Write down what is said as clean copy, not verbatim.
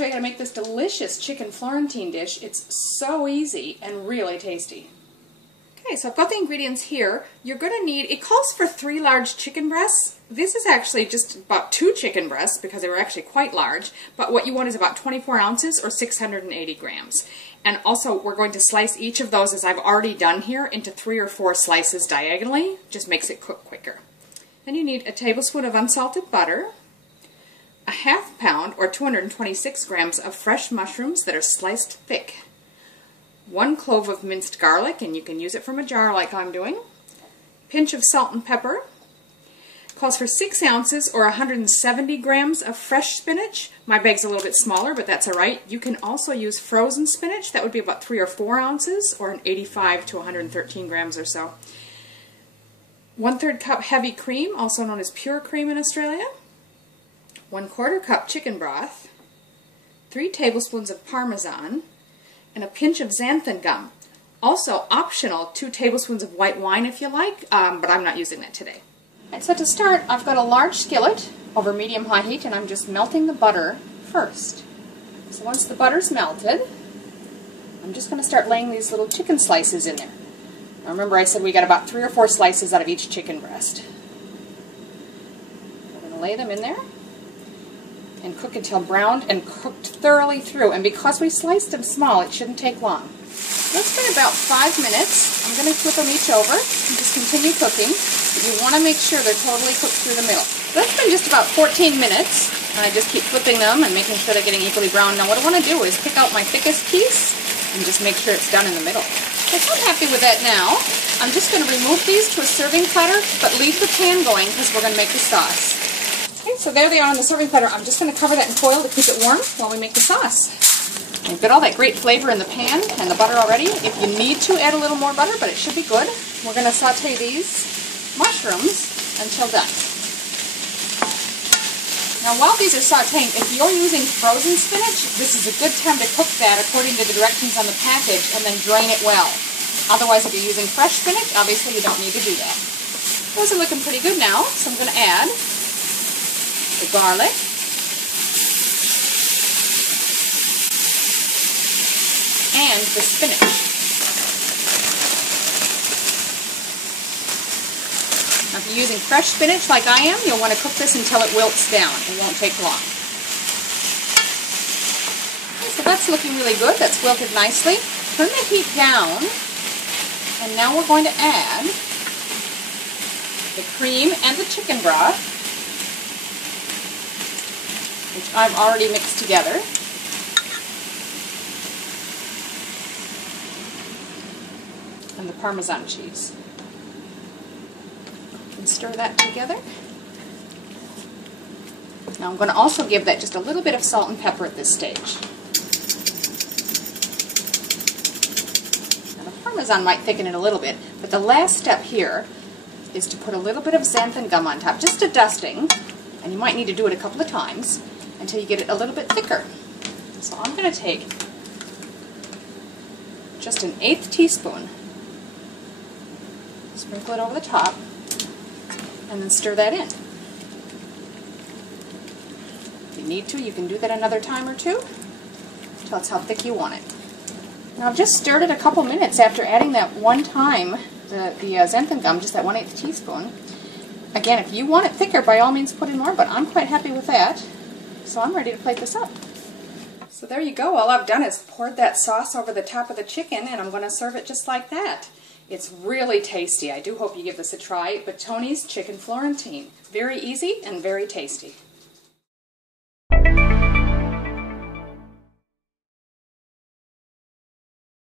show you how to make this delicious chicken Florentine dish. It's so easy and really tasty. Okay, so I've got the ingredients here. You're going to need, it calls for 3 large chicken breasts. This is actually just about 2 chicken breasts because they were actually quite large, but what you want is about 24 ounces or 680 grams. And also we're going to slice each of those, as I've already done here, into 3 or 4 slices diagonally. Just makes it cook quicker. Then you need a tablespoon of unsalted butter, a ½ pound or 226 grams of fresh mushrooms that are sliced thick, 1 clove of minced garlic, and you can use it from a jar like I'm doing, pinch of salt and pepper, calls for 6 ounces or 170 grams of fresh spinach. My bag's a little bit smaller, but that's alright. You can also use frozen spinach. That would be about 3 or 4 ounces or an 85 to 113 grams or so. 1/3 cup heavy cream, also known as pure cream in Australia. 1/4 cup chicken broth, 3 tablespoons of Parmesan, and a pinch of xanthan gum. Also optional, 2 tablespoons of white wine if you like, but I'm not using that today. And so to start, I've got a large skillet over medium-high heat, and I'm just melting the butter first. So once the butter's melted, I'm just going to start laying these little chicken slices in there. Now remember I said we got about 3 or 4 slices out of each chicken breast. We're going to lay them in there and cook until browned and cooked thoroughly through. And because we sliced them small, it shouldn't take long. That's been about 5 minutes. I'm going to flip them each over and just continue cooking. But you want to make sure they're totally cooked through the middle. That's been just about 14 minutes. And I just keep flipping them and making sure they're getting equally brown. Now what I want to do is pick out my thickest piece and just make sure it's done in the middle. So I'm happy with that now. I'm just going to remove these to a serving platter, but leave the pan going because we're going to make the sauce. Okay, so there they are on the serving platter. I'm just going to cover that in foil to keep it warm while we make the sauce. We've got all that great flavor in the pan and the butter already. If you need to, add a little more butter, but it should be good. We're going to saute these mushrooms until done. Now while these are sauteing, if you're using frozen spinach, this is a good time to cook that according to the directions on the package and then drain it well. Otherwise, if you're using fresh spinach, obviously you don't need to do that. Those are looking pretty good now, so I'm going to add the garlic, and the spinach. Now if you're using fresh spinach like I am, you'll want to cook this until it wilts down. It won't take long. Okay, so that's looking really good. That's wilted nicely. Turn the heat down, and now we're going to add the cream and the chicken broth, which I've already mixed together. And the Parmesan cheese. And stir that together. Now I'm going to also give that just a little bit of salt and pepper at this stage. Now the Parmesan might thicken it a little bit, but the last step here is to put a little bit of xanthan gum on top, just a dusting, and you might need to do it a couple of times until you get it a little bit thicker. So I'm going to take just an 1/8 teaspoon, sprinkle it over the top, and then stir that in. If you need to, you can do that another time or two until it's how thick you want it. Now I've just stirred it a couple minutes after adding that one time, the xanthan gum, just that 1/8 teaspoon. Again, if you want it thicker, by all means put in more, but I'm quite happy with that. So I'm ready to plate this up. So there you go. All I've done is poured that sauce over the top of the chicken, and I'm going to serve it just like that. It's really tasty. I do hope you give this a try. But Tony's Chicken Florentine. Very easy and very tasty.